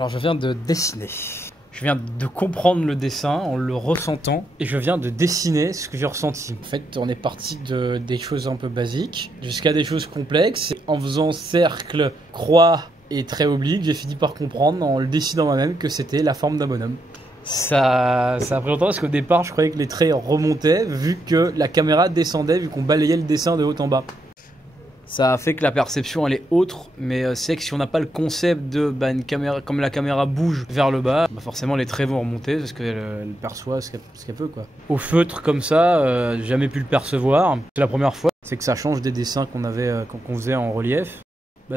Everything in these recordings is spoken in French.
Alors je viens de dessiner. Je viens de comprendre le dessin en le ressentant et je viens de dessiner ce que j'ai ressenti. En fait, on est parti de des choses un peu basiques jusqu'à des choses complexes. En faisant cercle, croix et trait oblique, j'ai fini par comprendre en le dessinant moi-même que c'était la forme d'un bonhomme. Ça a pris longtemps parce qu'au départ, je croyais que les traits remontaient vu que la caméra descendait, vu qu'on balayait le dessin de haut en bas. Ça a fait que la perception elle est autre, mais c'est que si on n'a pas le concept de une caméra, comme la caméra bouge vers le bas, forcément les traits vont remonter parce qu'elle perçoit ce qu'elle peut quoi. Au feutre comme ça, j'ai jamais pu le percevoir. C'est la première fois, c'est que ça change des dessins qu'on faisait en relief.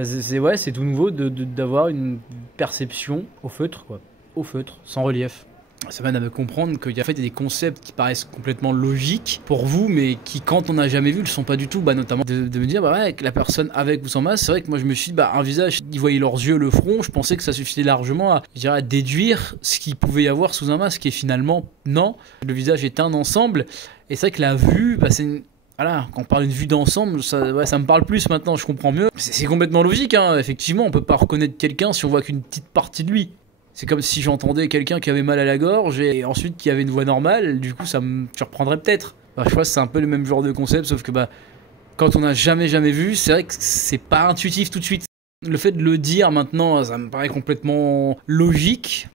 C'est tout nouveau d'avoir une perception au feutre quoi, au feutre, sans relief. Ça m'aide à me comprendre qu'il y a des concepts qui paraissent complètement logiques pour vous, mais qui, quand on n'a jamais vu, le sont pas du tout. Notamment de me dire, que la personne avec ou sans masque, c'est vrai que moi je me suis dit, un visage, ils voyaient leurs yeux, le front, je pensais que ça suffisait largement à déduire ce qu'il pouvait y avoir sous un masque, et finalement, non. Le visage est un ensemble, et c'est vrai que la vue, voilà, quand on parle d'une vue d'ensemble, ça me parle plus maintenant, je comprends mieux. C'est complètement logique, hein. Effectivement, on peut pas reconnaître quelqu'un si on voit qu'une petite partie de lui. C'est comme si j'entendais quelqu'un qui avait mal à la gorge et ensuite qui avait une voix normale, du coup ça me surprendrait peut-être. Je crois que c'est un peu le même genre de concept, sauf que quand on n'a jamais vu, c'est vrai que c'est pas intuitif tout de suite. Le fait de le dire maintenant, ça me paraît complètement logique.